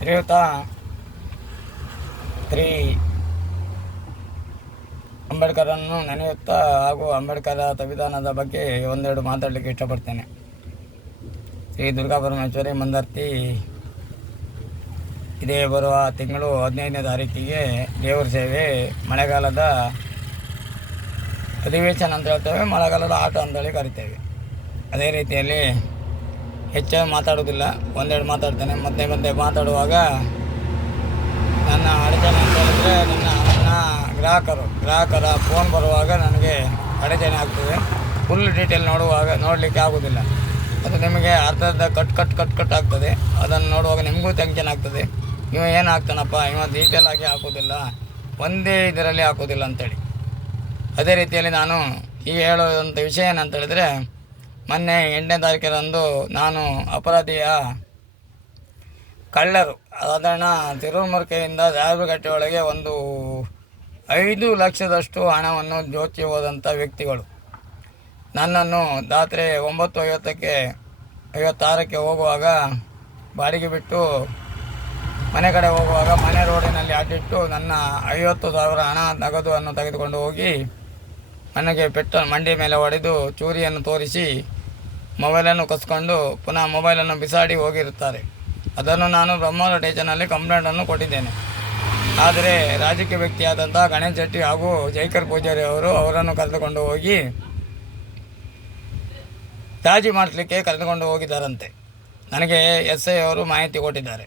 ಶ್ರೀಯುತ ಶ್ರೀ ಅಂಬೇಡ್ಕರನ್ನು ನೆನೆಯುತ್ತಾ ಹಾಗೂ ಅಂಬೇಡ್ಕರ ಸಂವಿಧಾನದ ಬಗ್ಗೆ ಒಂದೆರಡು ಮಾತಾಡಲಿಕ್ಕೆ ಇಷ್ಟಪಡ್ತೇನೆ. ಶ್ರೀ ದುರ್ಗಾ ಪರಮೇಶ್ವರಿ ಮಂದರ್ತಿ ಇದೇ ಬರುವ ತಿಂಗಳು 15ನೇ ತಾರೀಕಿಗೆ ದೇವರ ಸೇವೆ, ಮಳೆಗಾಲದ ಅಧಿವೇಶನ ಅಂತ ಹೇಳ್ತೇವೆ, ಮಳೆಗಾಲದ ಆಟ ಅಂತೇಳಿ ಕರಿತೇವೆ. ಅದೇ ರೀತಿಯಲ್ಲಿ ಹೆಚ್ಚಾಗಿ ಮಾತಾಡೋದಿಲ್ಲ, ಒಂದೆರಡು ಮಾತಾಡ್ತೇನೆ. ಮಧ್ಯೆ ಮಾತಾಡುವಾಗ ನನ್ನ ಅಡಚಣೆ ಅಂತ ಹೇಳಿದ್ರೆ ನನ್ನ ಗ್ರಾಹಕರ ಫೋನ್ ಬರುವಾಗ ನನಗೆ ಅಡಚಣೆ ಆಗ್ತದೆ. ಫುಲ್ ಡೀಟೇಲ್ ನೋಡಲಿಕ್ಕೆ ಆಗೋದಿಲ್ಲ. ಅದು ನಿಮಗೆ ಅರ್ಧದ ಕಟ್ ಆಗ್ತದೆ. ಅದನ್ನು ನೋಡುವಾಗ ನಿಮಗೂ ಟೆನ್ಷನ್ ಆಗ್ತದೆ. ಇವ ಏನು ಹಾಕ್ತಾನಪ್ಪ, ಇವ ಡೀಟೇಲ್ ಆಗಿ ಹಾಕೋದಿಲ್ಲ, ಒಂದೇ ಇದರಲ್ಲಿ ಹಾಕೋದಿಲ್ಲ ಅಂಥೇಳಿ. ಅದೇ ರೀತಿಯಲ್ಲಿ ನಾನು ಈಗ ಹೇಳೋದಂಥ ವಿಷಯ ಏನಂತ ಹೇಳಿದ್ರೆ, ಮೊನ್ನೆ 8ನೇ ತಾರೀಕಿನಂದು ನಾನು ಅಪರಾಧಿಯ ಕಳ್ಳರು ಸಾಧಾರಣ ತಿರುಮುರ್ಕೆಯಿಂದ ಜಾಗರಗಟ್ಟೆ ಒಳಗೆ ಒಂದು 5 ಲಕ್ಷದಷ್ಟು ಹಣವನ್ನು ಜೋಚಿ ಹೋದಂಥ ವ್ಯಕ್ತಿಗಳು ನನ್ನನ್ನು ರಾತ್ರಿ 9:56ಕ್ಕೆ ಹೋಗುವಾಗ ಬಾಡಿಗೆ ಬಿಟ್ಟು ಮನೆ ಕಡೆ ಹೋಗುವಾಗ ಮನೆ ರೋಡಿನಲ್ಲಿ ಅಡ್ಡಿಟ್ಟು ನನ್ನ 50,000 ಹಣ ನಗದುವನ್ನು ತೆಗೆದುಕೊಂಡು ಹೋಗಿ ನನಗೆ ಮಂಡಿ ಮೇಲೆ ಹೊಡೆದು ಚೂರಿಯನ್ನು ತೋರಿಸಿ ಮೊಬೈಲನ್ನು ಕಸ್ಕೊಂಡು ಪುನಃ ಮೊಬೈಲನ್ನು ಬಿಸಾಡಿ ಹೋಗಿರುತ್ತಾರೆ. ಅದನ್ನು ನಾನು ಬ್ರಹ್ಮವರ ಸ್ಟೇಷನಲ್ಲಿ ಕಂಪ್ಲೇಂಟನ್ನು ಕೊಟ್ಟಿದ್ದೇನೆ. ಆದರೆ ರಾಜಕೀಯ ವ್ಯಕ್ತಿಯಾದಂಥ ಗಣೇಶ್ ಶೆಟ್ಟಿ ಹಾಗೂ ಜೈಕರ್ ಪೂಜಾರಿ ಅವರನ್ನು ಕರೆದುಕೊಂಡು ಹೋಗಿ ತಾಜಿ ಮಾಡಿಸ್ಲಿಕ್ಕೆ ಕರೆದುಕೊಂಡು ಹೋಗಿದ್ದಾರಂತೆ. ನನಗೆ SI ಅವರು ಮಾಹಿತಿ ಕೊಟ್ಟಿದ್ದಾರೆ.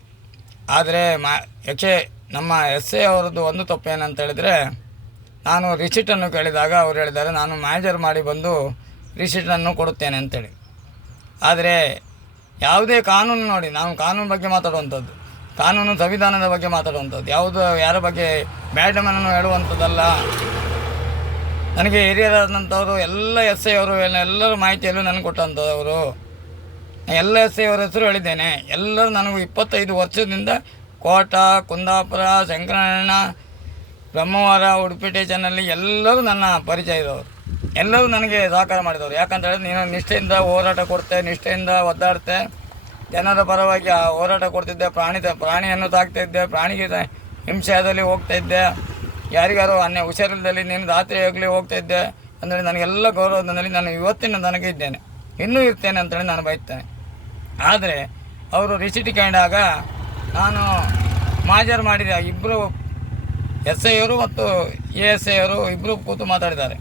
ಆದರೆ ನಮ್ಮ SI ಅವರದ್ದು ಒಂದು ತಪ್ಪೇನಂತ ಹೇಳಿದರೆ, ನಾನು ರಿಸಿಟನ್ನು ಕೇಳಿದಾಗ ಅವರು ಹೇಳಿದ್ದಾರೆ ನಾನು ಮ್ಯಾನೇಜರ್ ಮಾಡಿ ಬಂದು ರಿಸಿಟನ್ನು ಕೊಡುತ್ತೇನೆ ಅಂತೇಳಿ. ಆದರೆ ಯಾವುದೇ ಕಾನೂನು ನೋಡಿ, ನಾವು ಕಾನೂನು ಬಗ್ಗೆ ಮಾತಾಡುವಂಥದ್ದು, ಕಾನೂನು ಸಂವಿಧಾನದ ಬಗ್ಗೆ ಮಾತಾಡುವಂಥದ್ದು, ಯಾರ ಬಗ್ಗೆ ಬ್ಯಾಡಮನನ್ನು ಹೇಳುವಂಥದ್ದಲ್ಲ. ನನಗೆ ಹಿರಿಯರಾದಂಥವರು ಎಲ್ಲ SI ಅವರು ಎಲ್ಲರ ಮಾಹಿತಿಯಲ್ಲೂ ನನಗೆ ಕೊಟ್ಟಂಥವರು. ಎಲ್ಲ SI ಅವರ ಹೆಸರು ಹೇಳಿದ್ದೇನೆ. ಎಲ್ಲರೂ ನನಗೂ 25 ವರ್ಷದಿಂದ ಕೋಟ, ಕುಂದಾಪುರ, ಶಂಕರಣ್ಣ, ಬ್ರಹ್ಮವರ, ಉಡುಪಿ ಸ್ಟೇಷನ್ನಲ್ಲಿ ಎಲ್ಲರೂ ನನ್ನ ಪರಿಚಯದವರು. ಎಲ್ಲರೂ ನನಗೆ ಸಹಕಾರ ಮಾಡಿದವರು. ಯಾಕಂತ ಹೇಳಿದ್ರೆ, ನೀನು ನಿಷ್ಠೆಯಿಂದ ಹೋರಾಟ ಕೊಡ್ತೆ, ನಿಷ್ಠೆಯಿಂದ ಒದ್ದಾಡ್ತೆ, ಜನರ ಪರವಾಗಿ ಹೋರಾಟ ಕೊಡ್ತಿದ್ದೆ, ಪ್ರಾಣಿಯನ್ನು ಸಾಕ್ತಾಯಿದ್ದೆ, ಪ್ರಾಣಿಗೆ ಹಿಂಸೆ ಆದಲ್ಲಿ ಹೋಗ್ತಾಯಿದ್ದೆ, ಯಾರಿಗಾರು ಹುಷಾರಿಲ್ಲದಲ್ಲಿ ನೀನು ರಾತ್ರಿ ಆಗಲಿ ಹೋಗ್ತಾಯಿದ್ದೆ ಅಂದರೆ ನನಗೆಲ್ಲ ಗೌರವದಲ್ಲಿ ನಾನು ಇವತ್ತಿನ ನನಗೆ ಇದ್ದೇನೆ, ಇನ್ನೂ ಇರ್ತೇನೆ ಅಂತೇಳಿ ನಾನು ಬಯಸ್ತೇನೆ. ಆದರೆ ಅವರು ರಿಸಿಟ್ ಕಂಡಾಗ ನಾನು ಮಾಜರ್ ಮಾಡಿದ ಇಬ್ಬರು SI ಅವರು ಮತ್ತು ASI ಅವರು ಇಬ್ಬರು ಕೂತು ಮಾತಾಡಿದ್ದಾರೆ.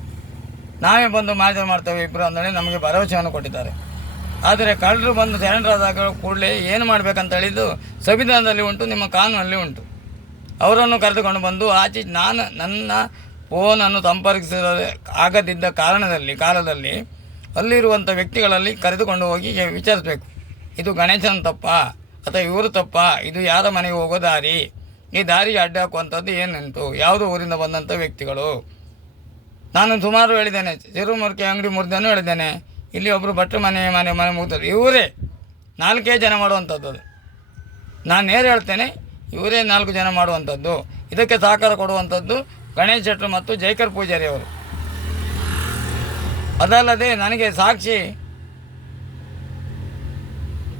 ನಾವೇ ಬಂದು ಮಾಜರ್ ಮಾಡ್ತೇವೆ ಇಬ್ಬರು ಅಂತೇಳಿ ನಮಗೆ ಭರವಸೆಯನ್ನು ಕೊಟ್ಟಿದ್ದಾರೆ. ಆದರೆ ಕಳ್ಳರು ಬಂದು ಸರೆಂಡರ್ ಕೂಡಲೇ ಏನು ಮಾಡಬೇಕಂತ ಹೇಳಿದ್ದು ಸಂವಿಧಾನದಲ್ಲಿ ಉಂಟು, ನಿಮ್ಮ ಕಾನೂನಲ್ಲಿ ಉಂಟು. ಅವರನ್ನು ಕರೆದುಕೊಂಡು ಬಂದು ನನ್ನ ಫೋನನ್ನು ಸಂಪರ್ಕಿಸಿದ ಆಗದಿದ್ದ ಕಾಲದಲ್ಲಿ ಅಲ್ಲಿರುವಂಥ ವ್ಯಕ್ತಿಗಳಲ್ಲಿ ಕರೆದುಕೊಂಡು ಹೋಗಿ ವಿಚಾರಿಸಬೇಕು. ಇದು ಗಣೇಶನ ತಪ್ಪ ಅಥವಾ ಇವರು ತಪ್ಪ, ಇದು ಯಾರ ಮನೆಗೆ ಹೋಗೋ ದಾರಿ, ಈ ದಾರಿಗೆ ಅಡ್ಡ ಹಾಕುವಂಥದ್ದು ಏನುಂಟು, ಯಾವುದೋ ಊರಿಂದ ಬಂದಂಥ ವ್ಯಕ್ತಿಗಳು. ನಾನು ಸುಮಾರು ಹೇಳಿದ್ದೇನೆ, ತಿರುಮುರ್ಕೆ ಅಂಗಡಿ ಮುರಿದನ್ನು ಹೇಳಿದ್ದೇನೆ. ಇಲ್ಲಿ ಒಬ್ಬರು ಭಟ್ರು ಮನೆ ಮುಗ್ದರು, ಇವರೇ 4 ಜನ ಮಾಡುವಂಥದ್ದು. ಅದು ನಾನು ನೇರ ಹೇಳ್ತೇನೆ, ಇವರೇ 4 ಜನ ಮಾಡುವಂಥದ್ದು. ಇದಕ್ಕೆ ಸಹಕಾರ ಕೊಡುವಂಥದ್ದು ಗಣೇಶ್ ಶೆಟ್ಟರು ಮತ್ತು ಜೈಕರ್ ಪೂಜಾರಿ ಅವರು. ಅದಲ್ಲದೆ ನಮಗೆ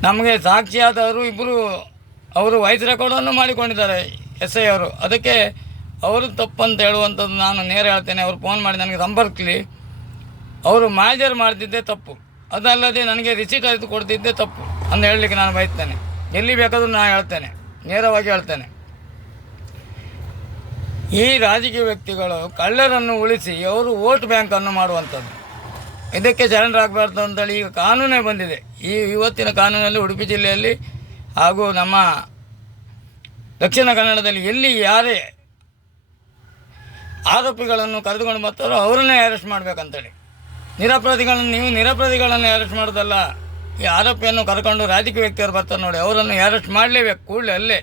ನಮಗೆ ಸಾಕ್ಷಿಯಾದವರು ಇಬ್ಬರು ಅವರು ವಾಯ್ಸ್ ರೆಕಾರ್ಡನ್ನು ಮಾಡಿಕೊಂಡಿದ್ದಾರೆ SI ಅವರು. ಅದಕ್ಕೆ ಅವರು ತಪ್ಪಂತ ಹೇಳುವಂಥದ್ದು ನಾನು ನೇರ ಹೇಳ್ತೇನೆ. ಅವರು ಫೋನ್ ಮಾಡಿ ನನಗೆ ಸಂಪರ್ಕಿಸಲಿ. ಅವರು ಮ್ಯಾನೇಜರ್ ಮಾಡ್ತಿದ್ದೆ ತಪ್ಪು, ಅದಲ್ಲದೆ ನನಗೆ ರಿಸೀಟ್ ಆಯಿತು ಕೊಡ್ತಿದ್ದೆ ತಪ್ಪು ಅಂತ ಹೇಳಲಿಕ್ಕೆ ನಾನು ಬಯಸ್ತೇನೆ. ಎಲ್ಲಿ ಬೇಕಾದರೂ ನಾನು ಹೇಳ್ತೇನೆ, ನೇರವಾಗಿ ಹೇಳ್ತೇನೆ. ಈ ರಾಜಕೀಯ ವ್ಯಕ್ತಿಗಳು ಕಳ್ಳರನ್ನು ಉಳಿಸಿ ಅವರು ವೋಟ್ ಬ್ಯಾಂಕನ್ನು ಮಾಡುವಂಥದ್ದು, ಇದಕ್ಕೆ ಸರೆಂಡರ್ ಆಗಬಾರ್ದು ಅಂತೇಳಿ ಈಗ ಕಾನೂನೇ ಬಂದಿದೆ. ಇವತ್ತಿನ ಕಾನೂನಲ್ಲಿ ಉಡುಪಿ ಜಿಲ್ಲೆಯಲ್ಲಿ ಹಾಗೂ ನಮ್ಮ ದಕ್ಷಿಣ ಕನ್ನಡದಲ್ಲಿ ಎಲ್ಲಿ ಯಾರೇ ಆರೋಪಿಗಳನ್ನು ಕರೆದುಕೊಂಡು ಬರ್ತಾರೋ ಅವರನ್ನೇ ಅರೆಸ್ಟ್ ಮಾಡಬೇಕಂತೇಳಿ. ನಿರಪರಾಧಿಗಳನ್ನು ಅರೆಸ್ಟ್ ಮಾಡೋದಲ್ಲ. ಈ ಆರೋಪಿಯನ್ನು ಕರ್ಕೊಂಡು ರಾಜಕೀಯ ವ್ಯಕ್ತಿಯವರು ಬರ್ತಾರೆ ನೋಡಿ, ಅವರನ್ನು ಅರೆಸ್ಟ್ ಮಾಡಲೇಬೇಕು ಕೂಡಲೇ. ಅಲ್ಲೇ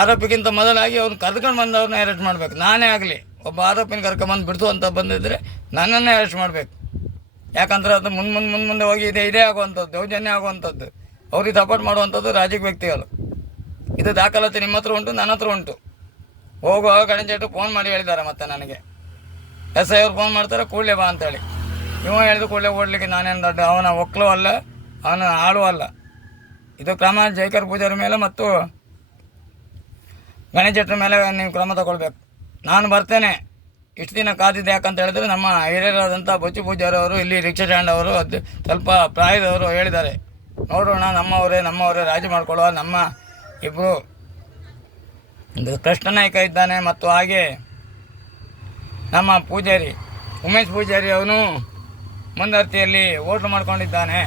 ಆರೋಪಿಗಿಂತ ಮೊದಲಾಗಿ ಅವ್ರನ್ನ ಕರ್ಕೊಂಡು ಬಂದವ್ರನ್ನ ಅರೆಸ್ಟ್ ಮಾಡಬೇಕು. ನಾನೇ ಆಗಲಿ ಒಬ್ಬ ಆರೋಪಿನ ಕರ್ಕೊಂಬಂದು ಬಿಡಿಸುವಂಥ ಬಂದಿದ್ದರೆ ನನ್ನನ್ನೇ ಅರೆಸ್ಟ್ ಮಾಡಬೇಕು. ಯಾಕಂದ್ರೆ ಅದು ಮುಂದೆ ಹೋಗಿ ಇದೇ ಆಗುವಂಥದ್ದು, ದೌರ್ಜನ್ಯ ಆಗುವಂಥದ್ದು, ಅವ್ರಿಗೆ ಸಪೋರ್ಟ್ ಮಾಡುವಂಥದ್ದು ರಾಜಕೀಯ ವ್ಯಕ್ತಿಗಳು. ಇದು ದಾಖಲಾತಿ ನಿಮ್ಮ ಹತ್ರ ಉಂಟು, ನನ್ನ ಹತ್ರ ಉಂಟು. ಹೋಗುವಾಗ ಗಣೇಶ್ ಶೆಟ್ಟಿ ಫೋನ್ ಮಾಡಿ ಹೇಳಿದ್ದಾರೆ. ಮತ್ತು ನನಗೆ SI ಅವ್ರು ಫೋನ್ ಮಾಡ್ತಾರೆ, ಕೂಡಲೇ ಬಾ ಅಂತೇಳಿ. ಇವ ಹೇಳಿದ ಕೂಡಲೇ ಓಡಲಿಕ್ಕೆ ನಾನೇನು ದೊಡ್ಡ ಅವನ ಒಕ್ಕಲು ಅಲ್ಲ, ಅವನ ಆಳು ಅಲ್ಲ. ಇದು ಕ್ರಮ ಜೈಕರ್ ಪೂಜಾರಿ ಮೇಲೆ ಮತ್ತು ಗಣೇಶ್ ಶೆಟ್ಟರ ಮೇಲೆ ನೀವು ಕ್ರಮ ತಗೊಳ್ಬೇಕು. ನಾನು ಬರ್ತೇನೆ. ಇಷ್ಟು ದಿನ ಕಾದಿದ್ದೆ ಯಾಕಂತ ಹೇಳಿದ್ರೆ ನಮ್ಮ ಹಿರಿಯರಾದಂಥ ಬಚ್ಚು ಪೂಜಾರವರು ಇಲ್ಲಿ ರಿಕ್ಷಾ ಸ್ಟ್ಯಾಂಡ್ ಅವರು ಸ್ವಲ್ಪ ಪ್ರಾಯದವರು ಹೇಳಿದ್ದಾರೆ, ನೋಡೋಣ ನಮ್ಮವರೇ ರಾಜಿ ಮಾಡಿಕೊಳ್ಳುವ. ನಮ್ಮ ಇಬ್ಬರು ಕೃಷ್ಣ ನಾಯ್ಕ ಇದ್ದಾನೆ ಮತ್ತು ಹಾಗೆ ನಮ್ಮ ಪೂಜಾರಿ ಉಮೇಶ್ ಪೂಜಾರಿ ಅವನು ಮುಂದರ್ತಿಯಲ್ಲಿ ಓಟು ಮಾಡ್ಕೊಂಡಿದ್ದಾನೆ.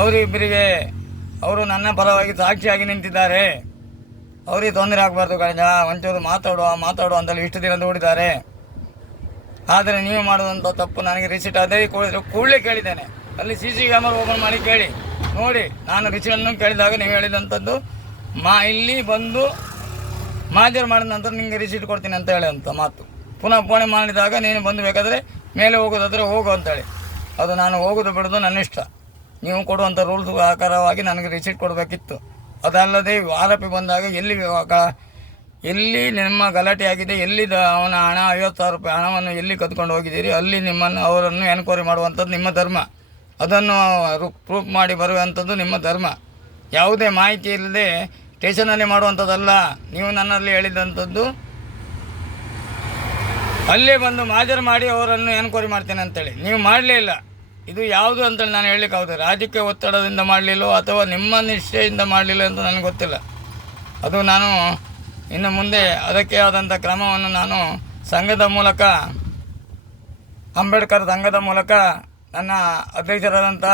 ಅವರಿಬ್ಬರಿಗೆ ಅವರು ನನ್ನ ಪರವಾಗಿ ಸಾಕ್ಷಿಯಾಗಿ ನಿಂತಿದ್ದಾರೆ. ಅವರಿಗೆ ತೊಂದರೆ ಆಗಬಾರ್ದು ಗಣೇಶ, ಒಂಚೂರು ಮಾತಾಡುವ ಅಂತಲ್ಲಿ ಇಷ್ಟು ದಿನ ದೂಡಿದ್ದಾರೆ. ಆದರೆ ನೀವು ಮಾಡುವಂಥ ತಪ್ಪು ನನಗೆ ರಿಸಿಟ್ ಅದೇ ಕೂಡಲೇ ಕೇಳಿದ್ದೇನೆ. ಅಲ್ಲಿ CC ಕ್ಯಾಮರಾ ಓಪನ್ ಮಾಡಿ ಕೇಳಿ ನೋಡಿ. ನಾನು ರಿಸಿಟನ್ನು ಕೇಳಿದಾಗ ನೀವು ಹೇಳಿದಂಥದ್ದು ಇಲ್ಲಿ ಬಂದು ಮಾಜರ್ ಮಾಡಿದ ನಂತರ ನಿಮಗೆ ರಿಸಿಟ್ ಕೊಡ್ತೀನಿ ಅಂತ ಹೇಳುವಂಥ ಮಾತು. ಪುನಃ ಫೋನ್ ಮಾಡಿದಾಗ ನೀನು ಬಂದು ಬೇಕಾದರೆ ಮೇಲೆ ಹೋಗೋದಾದರೆ ಹೋಗು ಅಂತೇಳಿ. ಅದು ನಾನು ಹೋಗೋದು ಬಿಡೋದು ನನ್ನ ಇಷ್ಟ. ನೀವು ಕೊಡುವಂಥ ರೂಲ್ಸ್ ಆಕಾರವಾಗಿ ನನಗೆ ರಿಸಿಟ್ ಕೊಡಬೇಕಿತ್ತು. ಅದಲ್ಲದೆ ಆರೋಪಿ ಬಂದಾಗ ಎಲ್ಲಿ ನಿಮ್ಮ ಗಲಾಟೆ ಆಗಿದೆ, ಎಲ್ಲಿ ಅವನ ಹಣ 50,000 ರೂಪಾಯಿ ಹಣವನ್ನು ಎಲ್ಲಿ ಕದ್ಕೊಂಡು ಹೋಗಿದ್ದೀರಿ, ಅಲ್ಲಿ ಅವರನ್ನು ಎನ್ಕ್ವೈರಿ ಮಾಡುವಂಥದ್ದು ನಿಮ್ಮ ಧರ್ಮ. ಅದನ್ನು ಪ್ರೂಫ್ ಮಾಡಿ ಬರುವಂಥದ್ದು ನಿಮ್ಮ ಧರ್ಮ. ಯಾವುದೇ ಮಾಹಿತಿ ಇಲ್ಲದೆ ಸ್ಟೇಷನಲ್ಲಿ ಮಾಡುವಂಥದ್ದಲ್ಲ. ನೀವು ನನ್ನಲ್ಲಿ ಹೇಳಿದಂಥದ್ದು ಅಲ್ಲೇ ಬಂದು ಹಾಜರು ಮಾಡಿ ಅವರನ್ನು ಎನ್ಕ್ವೈರಿ ಮಾಡ್ತೇನೆ ಅಂತೇಳಿ ನೀವು ಮಾಡಲೇ ಇಲ್ಲ. ಇದು ಯಾವುದು ಅಂತೇಳಿ ನಾನು ಹೇಳಲಿಕ್ಕಾಗುತ್ತೆ. ರಾಜಕೀಯ ಒತ್ತಡದಿಂದ ಮಾಡಲಿಲ್ಲೋ ಅಥವಾ ನಿಮ್ಮ ನಿಷ್ಠೆಯಿಂದ ಮಾಡಲಿಲ್ಲ ಅಂತ ನನಗೆ ಗೊತ್ತಿಲ್ಲ. ಅದು ನಾನು ಇನ್ನು ಮುಂದೆ ಅದಕ್ಕೆ ಆದಂಥ ಕ್ರಮವನ್ನು ನಾನು ಸಂಘದ ಮೂಲಕ, ಅಂಬೇಡ್ಕರ್ ಸಂಘದ ಮೂಲಕ, ನನ್ನ ಅಧ್ಯಕ್ಷರಾದಂಥ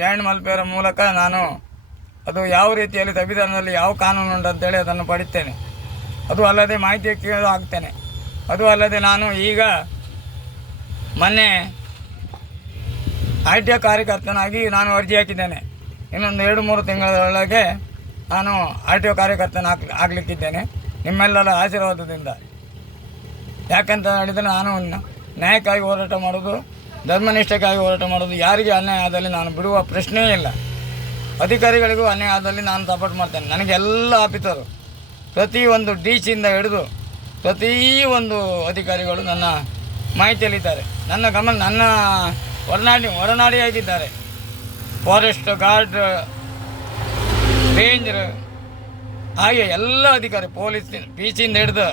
ಜಾಯಿಂಟ್ ಮಲ್ಪೆಯವರ ಮೂಲಕ ನಾನು ಅದು ಯಾವ ರೀತಿಯಲ್ಲಿ ಸಂವಿಧಾನದಲ್ಲಿ ಯಾವ ಕಾನೂನು ಉಂಟು ಅಂತೇಳಿ ಅದನ್ನು ಪಡಿತೇನೆ. ಅದು ಅಲ್ಲದೆ ಮಾಹಿತಿ ಕೇಳಲು ಹಾಕ್ತೇನೆ. ಅದು ಅಲ್ಲದೆ ನಾನು ಈಗ ಮೊನ್ನೆ ITO ಕಾರ್ಯಕರ್ತನಾಗಿ ನಾನು ಅರ್ಜಿ ಹಾಕಿದ್ದೇನೆ. ಇನ್ನೊಂದು 2-3 ತಿಂಗಳೊಳಗೆ ನಾನು ITO ಕಾರ್ಯಕರ್ತನ ಆಗಲಿಕ್ಕಿದ್ದೇನೆ ನಿಮ್ಮೆಲ್ಲರ ಆಶೀರ್ವಾದದಿಂದ. ಯಾಕಂತ ಹೇಳಿದರೆ ನಾನು ನ್ಯಾಯಕ್ಕಾಗಿ ಹೋರಾಟ ಮಾಡೋದು, ಧರ್ಮನಿಷ್ಠಕ್ಕಾಗಿ ಹೋರಾಟ ಮಾಡೋದು. ಯಾರಿಗೆ ಅನ್ಯಾಯ ಆದಲ್ಲಿ ನಾನು ಬಿಡುವ ಪ್ರಶ್ನೆಯೇ ಇಲ್ಲ. ಅಧಿಕಾರಿಗಳಿಗೂ ಅನ್ಯಾಯ ಆದಲ್ಲಿ ನಾನು ಸಪೋರ್ಟ್ ಮಾಡ್ತೇನೆ. ನನಗೆಲ್ಲ ಆಫೀಸರು ಪ್ರತಿಯೊಂದು DC ಹಿಡಿದು ಪ್ರತಿಯೊಂದು ಅಧಿಕಾರಿಗಳು ನನ್ನ ಮಾಹಿತಿಯಲ್ಲಿದ್ದಾರೆ. ನನ್ನ ಒಡನಾಡಿಯಾಗಿದ್ದಾರೆ. ಫಾರೆಸ್ಟ್ ಗಾರ್ಡ್, ರೇಂಜರ್, ಹಾಗೆ ಎಲ್ಲ ಅಧಿಕಾರಿ, ಪೊಲೀಸ್ PC ಹಿಡಿದು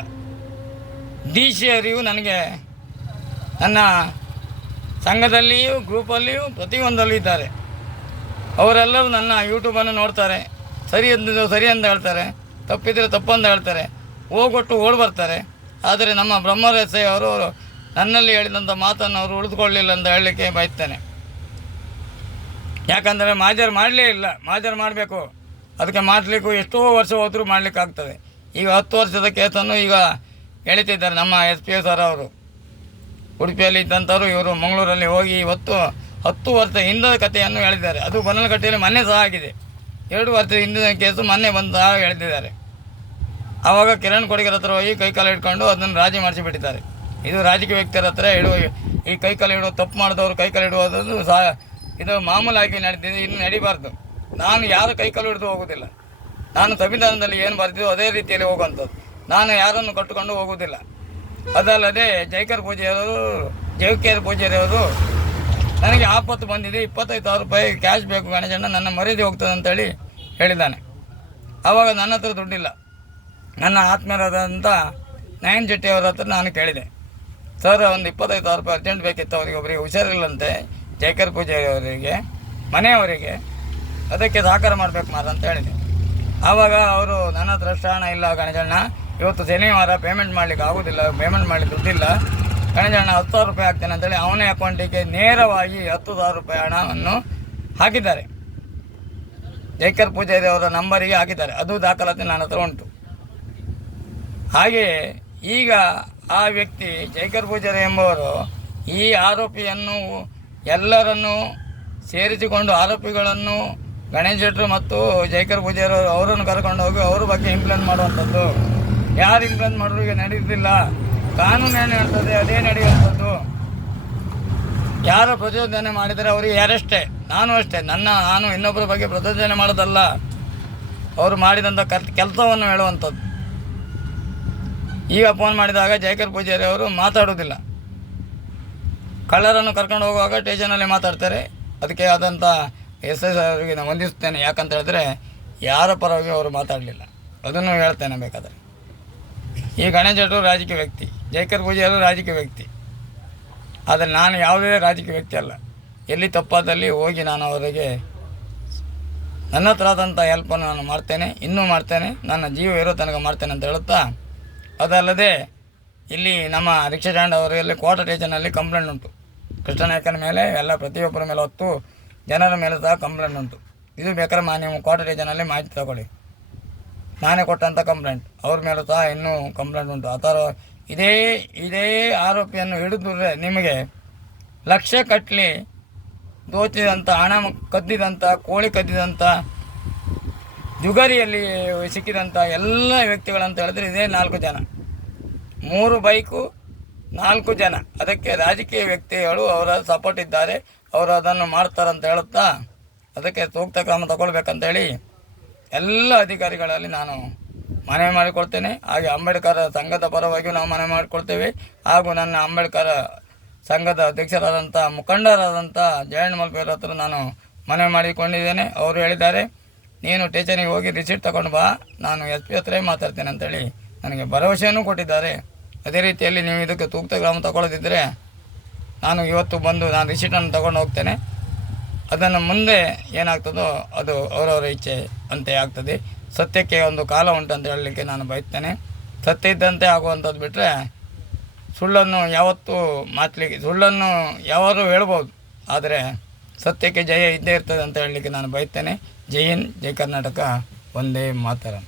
DC ಅವರಿಗೂ ನನಗೆ ನನ್ನ ಸಂಘದಲ್ಲಿಯೂ ಗ್ರೂಪಲ್ಲಿಯೂ ಪ್ರತಿಯೊಂದಲ್ಲೂ ಇದ್ದಾರೆ. ಅವರೆಲ್ಲರೂ ನನ್ನ ಯೂಟ್ಯೂಬನ್ನು ನೋಡ್ತಾರೆ. ಸರಿ ಅಂತ ಹೇಳ್ತಾರೆ, ತಪ್ಪಿದರೆ ತಪ್ಪು ಅಂತ ಹೇಳ್ತಾರೆ, ಹೋಗೊಟ್ಟು ಓಡಿ ಬರ್ತಾರೆ. ಆದರೆ ನಮ್ಮ ಬ್ರಹ್ಮರ SI ಅವರು ನನ್ನಲ್ಲಿ ಹೇಳಿದಂಥ ಮಾತನ್ನು ಅವರು ಉಳಿದುಕೊಳ್ಳಲಿಲ್ಲ ಅಂತ ಹೇಳಲಿಕ್ಕೆ ಬಯಸ್ತೇನೆ. ಯಾಕಂದರೆ ಮಾಜರ್ ಮಾಡಲೇ ಇಲ್ಲ. ಮಾಜರ್ ಮಾಡಬೇಕು. ಅದಕ್ಕೆ ಮಾಡಲಿಕ್ಕೂ ಎಷ್ಟೋ ವರ್ಷ ಹೋದರೂ ಮಾಡಲಿಕ್ಕಾಗ್ತದೆ. ಈಗ 10 ವರ್ಷದ ಕೇಸನ್ನು ಈಗ ಎಳಿತಿದ್ದಾರೆ ನಮ್ಮ SP ಸರ್ ಅವರು. ಉಡುಪಿಯಲ್ಲಿ ಇದ್ದಂಥವ್ರು ಇವರು ಮಂಗಳೂರಲ್ಲಿ ಹೋಗಿ ಇವತ್ತು 10 ವರ್ಷ ಹಿಂದಿನ ಕಥೆಯನ್ನು ಹೇಳಿದ್ದಾರೆ. ಅದು ಬನಲಕಟ್ಟೆಯಲ್ಲಿ ಮೊನ್ನೆ ಸಹ ಆಗಿದೆ. 2 ವರ್ಷದ ಹಿಂದಿನ ಕೇಸು ಮೊನ್ನೆ ಬಂದು ಸಹ ಎಳೆದಿದ್ದಾರೆ. ಆವಾಗ ಕಿರಣ್ ಕೊಡಿಗರ ಹತ್ರ ಹೋಗಿ ಕೈಕಾಲು ಇಟ್ಕೊಂಡು ಅದನ್ನು ರಾಜಿ ಮಾಡಿಸಿಬಿಟ್ಟಿದ್ದಾರೆ. ಇದು ರಾಜಕೀಯ ವ್ಯಕ್ತಿಯರ ಹತ್ರ ಈ ಕೈಕಾಲು ಇಡುವ ತಪ್ಪು ಮಾಡಿದವರು ಕೈಕಾಲು ಇಡುವುದು ಸಹ ಇದು ಮಾಮೂಲಾಗಿ ನಡೀತಿದೆ. ಇನ್ನು ನಡಿಬಾರ್ದು. ನಾನು ಯಾರ ಕೈಕಾಲು ಹಿಡಿದು ಹೋಗೋದಿಲ್ಲ. ನಾನು ಸಂವಿಧಾನದಲ್ಲಿ ಏನು ಬರ್ತಿದ್ದೋ ಅದೇ ರೀತಿಯಲ್ಲಿ ಹೋಗುವಂಥದ್ದು. ನಾನು ಯಾರನ್ನು ಕಟ್ಟಿಕೊಂಡು ಹೋಗುವುದಿಲ್ಲ. ಅದಲ್ಲದೆ ಜೈಕರ್ ಪೂಜಾರಿಯವರು ನನಗೆ ಆಪತ್ತು ಬಂದಿದೆ, 25,000 ರೂಪಾಯಿ ಕ್ಯಾಶ್ ಬೇಕು ಗಣೇಶಣ್ಣ, ನನ್ನ ಮರ್ಯಾದೆ ಹೋಗ್ತದೆ ಅಂತೇಳಿ ಹೇಳಿದ್ದಾನೆ. ಆವಾಗ ನನ್ನ ಹತ್ರ ದುಡ್ಡಿಲ್ಲ. ನನ್ನ ಆತ್ಮೀಯರಾದಂಥ ನಯನ್ ಜೆಟ್ಟಿ ಅವರ ಹತ್ರ ನಾನು ಕೇಳಿದೆ, ಸರ್ ಒಂದು 25,000 ರೂಪಾಯಿ ಅರ್ಜೆಂಟ್ ಬೇಕಿತ್ತು, ಒಬ್ಬರಿಗೆ ಹುಷಾರಿಲ್ಲಂತೆ, ಜೈಕರ್ ಪೂಜಾರಿ ಅವರಿಗೆ ಮನೆಯವರಿಗೆ, ಅದಕ್ಕೆ ಸಹಕಾರ ಮಾಡಬೇಕು ಅಂತ ಹೇಳಿದೆ. ಆವಾಗ ಅವರು ನನ್ನ ಹತ್ರ ಅಷ್ಟು ಹಣ ಇಲ್ಲ ಗಣೇಶಣ್ಣ, ಇವತ್ತು ಶನಿವಾರ ಪೇಮೆಂಟ್ ಮಾಡಲಿಕ್ಕೆ ಆಗೋದಿಲ್ಲ, ಪೇಮೆಂಟ್ ಮಾಡಲಿಕ್ಕೆ ದುಡ್ಡಿಲ್ಲ ಗಣೇಶಣ್ಣ, 10,000 ರೂಪಾಯಿ ಹಾಕ್ತೇನೆ ಅಂತೇಳಿ ಅವನೇ ಅಕೌಂಟಿಗೆ ನೇರವಾಗಿ 10,000 ರೂಪಾಯಿ ಹಣವನ್ನು ಹಾಕಿದ್ದಾರೆ. ಜೈಕರ್ ಪೂಜಾರಿ ಅವರ ನಂಬರಿಗೆ ಹಾಕಿದ್ದಾರೆ. ಅದು ದಾಖಲಾತಿ ನನ್ನ ಹತ್ರ ಉಂಟು. ಹಾಗೆಯೇ ಈಗ ಆ ವ್ಯಕ್ತಿ ಜೈಕರ್ ಪೂಜಾರಿ ಎಂಬುವರು ಈ ಆರೋಪಿಯನ್ನು ಎಲ್ಲರನ್ನು ಸೇರಿಸಿಕೊಂಡು ಆರೋಪಿಗಳನ್ನು ಗಣೇಶ್ ಶೆಟ್ಟರು ಮತ್ತು ಜೈಕರ್ ಪೂಜಾರಿ ಅವರನ್ನು ಕರ್ಕೊಂಡು ಹೋಗಿ ಅವ್ರ ಬಗ್ಗೆ ಇಂಪ್ಲೇಂಟ್ ಮಾಡುವಂಥದ್ದು. ಯಾರು ಇಂಪ್ಲೇಂಟ್ ಮಾಡೋರು ಈಗ ನಡೆಯುತ್ತಿಲ್ಲ. ಕಾನೂನು ಏನು ಹೇಳ್ತದೆ ಅದೇ ನಡೆಯುವಂಥದ್ದು. ಯಾರು ಪ್ರಚೋದನೆ ಮಾಡಿದರೆ ಅವರಿಗೆ ಯಾರಷ್ಟೇ, ನಾನು ಅಷ್ಟೇ. ನಾನು ಇನ್ನೊಬ್ಬರ ಬಗ್ಗೆ ಪ್ರಚೋದನೆ ಮಾಡೋದಲ್ಲ, ಅವರು ಮಾಡಿದಂಥ ಕೆಲಸವನ್ನು ಹೇಳುವಂಥದ್ದು. ಈಗ ಫೋನ್ ಮಾಡಿದಾಗ ಜೈಕರ್ ಪೂಜಾರಿ ಅವರು ಮಾತಾಡೋದಿಲ್ಲ. ಕಳ್ಳರನ್ನು ಕರ್ಕೊಂಡು ಹೋಗುವಾಗ ಸ್ಟೇಷನಲ್ಲಿ ಮಾತಾಡ್ತಾರೆ. ಅದಕ್ಕೆ ಆದಂಥ SI ಅವರಿಗೆ ನಾನು ವಂದಿಸ್ತೇನೆ. ಯಾಕಂತ ಹೇಳಿದ್ರೆ ಯಾರ ಪರವಾಗಿ ಅವರು ಮಾತಾಡಲಿಲ್ಲ. ಅದನ್ನು ಹೇಳ್ತೇನೆ ಬೇಕಾದರೆ. ಈ ಗಣೇಶ್ ಭಟ್ರು ರಾಜಕೀಯ ವ್ಯಕ್ತಿ, ಜೈಕರ್ ಪೂಜಾರಿ ರಾಜಕೀಯ ವ್ಯಕ್ತಿ. ಆದರೆ ನಾನು ಯಾವುದೇ ರಾಜಕೀಯ ವ್ಯಕ್ತಿ ಅಲ್ಲ. ಎಲ್ಲಿ ತಪ್ಪಾದಲ್ಲಿ ಹೋಗಿ ನಾನು ಅವರಿಗೆ ನನ್ನ ಹತ್ರ ಆದಂಥ ಹೆಲ್ಪನ್ನು ನಾನು ಮಾಡ್ತೇನೆ, ಇನ್ನೂ ಮಾಡ್ತೇನೆ, ನನ್ನ ಜೀವ ಇರೋ ತನಕ ಮಾಡ್ತೇನೆ ಅಂತ ಹೇಳುತ್ತಾ, ಅದಲ್ಲದೆ ಇಲ್ಲಿ ನಮ್ಮ ರಿಕ್ಷಾ ಸ್ಟ್ಯಾಂಡ್ ಅವರಲ್ಲಿ ಕೋಟ ಸ್ಟೇಷನಲ್ಲಿ ಕಂಪ್ಲೇಂಟ್ ಉಂಟು. ಕೃಷ್ಣನಾಯಕನ ಮೇಲೆ ಎಲ್ಲ ಪ್ರತಿಯೊಬ್ಬರ ಮೇಲೆ 10 ಜನರ ಮೇಲೆ ಸಹ ಕಂಪ್ಲೇಂಟ್ ಉಂಟು. ಇದು ಬೇಕಾದ್ರೆ ನೀವು ಕೋಟ ಸ್ಟೇಷನಲ್ಲಿ ಮಾಹಿತಿ ತಗೊಳ್ಳಿ. ನಾನೇ ಕೊಟ್ಟಂಥ ಕಂಪ್ಲೇಂಟ್, ಅವ್ರ ಮೇಲೂ ಸಹ ಇನ್ನೂ ಕಂಪ್ಲೇಂಟ್ ಉಂಟು. ಆ ಥರ ಇದೇ ಆರೋಪಿಯನ್ನು ಹಿಡಿದ್ರೆ ನಿಮಗೆ ಲಕ್ಷ ಕಟ್ಟಲಿ ದೋಚಿದಂಥ ಹಣ ಕದ್ದಿದಂಥ ಕೋಳಿ ಕದ್ದಿದಂಥ ಜುಗಾರಿಯಲ್ಲಿ ಸಿಕ್ಕಿದಂಥ ಎಲ್ಲ ವ್ಯಕ್ತಿಗಳಂತ ಹೇಳಿದ್ರೆ ಇದೇ 4 ಜನ, 3 ಬೈಕು, 4 ಜನ. ಅದಕ್ಕೆ ರಾಜಕೀಯ ವ್ಯಕ್ತಿಗಳು ಅವರ ಸಪೋರ್ಟ್ ಇದ್ದಾರೆ, ಅವರು ಅದನ್ನು ಮಾಡ್ತಾರಂತ ಹೇಳುತ್ತಾ ಅದಕ್ಕೆ ಸೂಕ್ತ ಕ್ರಮ ತಗೊಳ್ಬೇಕಂತೇಳಿ ಎಲ್ಲ ಅಧಿಕಾರಿಗಳಲ್ಲಿ ನಾನು ಮನವಿ ಮಾಡಿಕೊಳ್ತೇನೆ. ಹಾಗೆ ಅಂಬೇಡ್ಕರ್ ಸಂಘದ ಪರವಾಗಿಯೂ ನಾವು ಮನವಿ ಮಾಡಿಕೊಳ್ತೇವೆ. ಹಾಗೂ ನನ್ನ ಅಂಬೇಡ್ಕರ್ ಸಂಘದ ಅಧ್ಯಕ್ಷರಾದಂಥ ಮುಖಂಡರಾದಂಥ ಜಯಣ್ಣ ಮಲ್ಪೇರ್ ಹತ್ರ ನಾನು ಮನವಿ ಮಾಡಿಕೊಂಡಿದ್ದೇನೆ. ಅವರು ಹೇಳಿದ್ದಾರೆ, ನೀನು ಸ್ಟೇಷನಿಗೆ ಹೋಗಿ ರಿಸೀಟ್ ತಗೊಂಡು ಬಾ, ನಾನು SP ಹತ್ರ ಮಾತಾಡ್ತೇನೆ ಅಂತೇಳಿ ನನಗೆ ಭರವಸೆಯನ್ನು ಕೊಟ್ಟಿದ್ದಾರೆ. ಅದೇ ರೀತಿಯಲ್ಲಿ ನೀವು ಇದಕ್ಕೆ ಸೂಕ್ತ ಕ್ರಮ ತಗೊಳ್ಳದಿದ್ದರೆ ನಾನು ಇವತ್ತು ಬಂದು ನಾನು ರಿಸೀಟನ್ನು ತಗೊಂಡು ಹೋಗ್ತೇನೆ. ಅದನ್ನು ಮುಂದೆ ಏನಾಗ್ತದೋ ಅದು ಅವರವರ ಇಚ್ಛೆ ಅಂತೆ ಆಗ್ತದೆ. ಸತ್ಯಕ್ಕೆ ಒಂದು ಕಾಲ ಉಂಟಂತ ಹೇಳಲಿಕ್ಕೆ ನಾನು ಬಯಸ್ತೇನೆ. ಸತ್ಯ ಇದ್ದಂತೆ ಆಗುವಂಥದ್ದು ಬಿಟ್ಟರೆ ಸುಳ್ಳನ್ನು ಯಾವತ್ತೂ ಸುಳ್ಳನ್ನು ಯಾವಾರು ಹೇಳ್ಬೋದು, ಆದರೆ ಸತ್ಯಕ್ಕೆ ಜಯ ಇದ್ದೇ ಇರ್ತದೆ ಅಂತ ಹೇಳಲಿಕ್ಕೆ ನಾನು ಬಯಸ್ತೇನೆ. ಜೈ ಹಿಂದ್, ಜೈ ಕರ್ನಾಟಕ, ಒಂದೇ ಮಾತರಂ.